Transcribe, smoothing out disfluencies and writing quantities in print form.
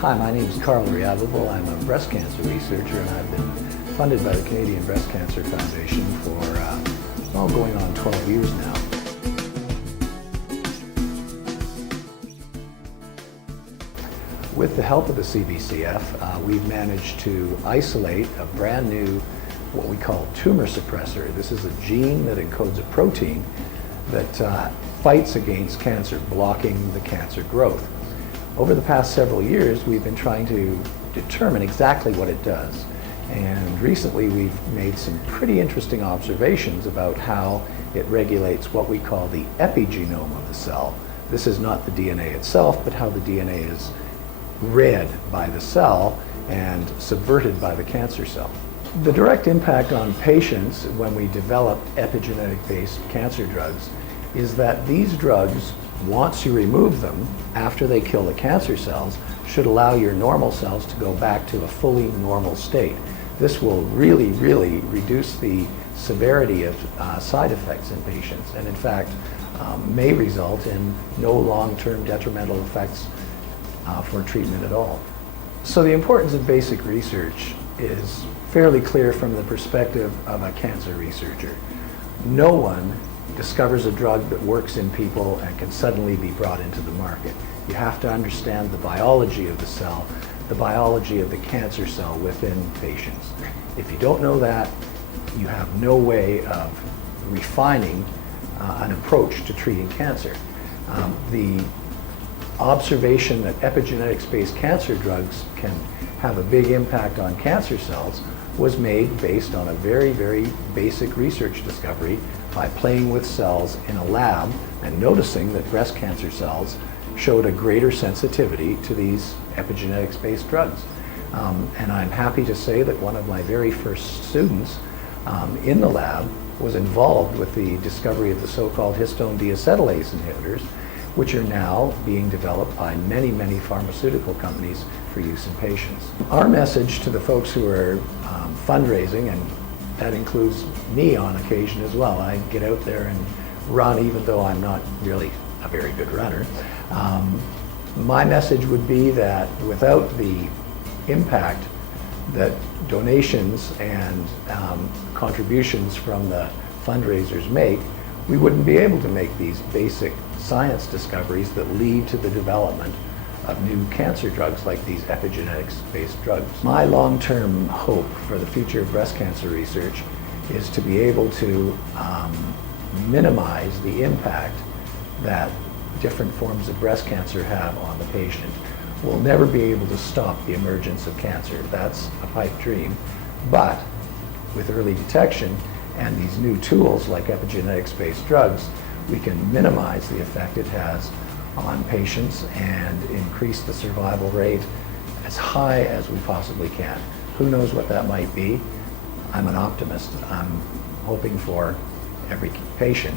Hi, my name is Karl. I'm a breast cancer researcher, and I've been funded by the Canadian Breast Cancer Foundation for going on 12 years now. With the help of the CBCF, we've managed to isolate a brand new, what we call tumor suppressor. This is a gene that encodes a protein that fights against cancer, blocking the cancer growth. Over the past several years, we've been trying to determine exactly what it does. And recently, we've made some pretty interesting observations about how it regulates what we call the epigenome of the cell. This is not the DNA itself, but how the DNA is read by the cell and subverted by the cancer cell. The direct impact on patients when we develop epigenetic-based cancer drugs is that these drugs, once you remove them after they kill the cancer cells, should allow your normal cells to go back to a fully normal state. This will really reduce the severity of side effects in patients, and in fact may result in no long-term detrimental effects for treatment at all. So the importance of basic research is fairly clear from the perspective of a cancer researcher. No one discovers a drug that works in people and can suddenly be brought into the market. You have to understand the biology of the cell, the biology of the cancer cell within patients. If you don't know that, you have no way of refining an approach to treating cancer. The observation that epigenetics-based cancer drugs can have a big impact on cancer cells was made based on a very basic research discovery by playing with cells in a lab and noticing that breast cancer cells showed a greater sensitivity to these epigenetics-based drugs. And I'm happy to say that one of my very first students in the lab was involved with the discovery of the so-called histone deacetylase inhibitors, which are now being developed by many pharmaceutical companies for use in patients. Our message to the folks who are fundraising, and that includes me on occasion as well. I get out there and run even though I'm not really a very good runner. My message would be that without the impact that donations and contributions from the fundraisers make, we wouldn't be able to make these basic science discoveries that lead to the development of new cancer drugs like these epigenetics-based drugs. My long-term hope for the future of breast cancer research is to be able to minimize the impact that different forms of breast cancer have on the patient. We'll never be able to stop the emergence of cancer. That's a pipe dream. But with early detection and these new tools like epigenetics-based drugs, we can minimize the effect it has on patients and increase the survival rate as high as we possibly can. Who knows what that might be? I'm an optimist. I'm hoping for every patient.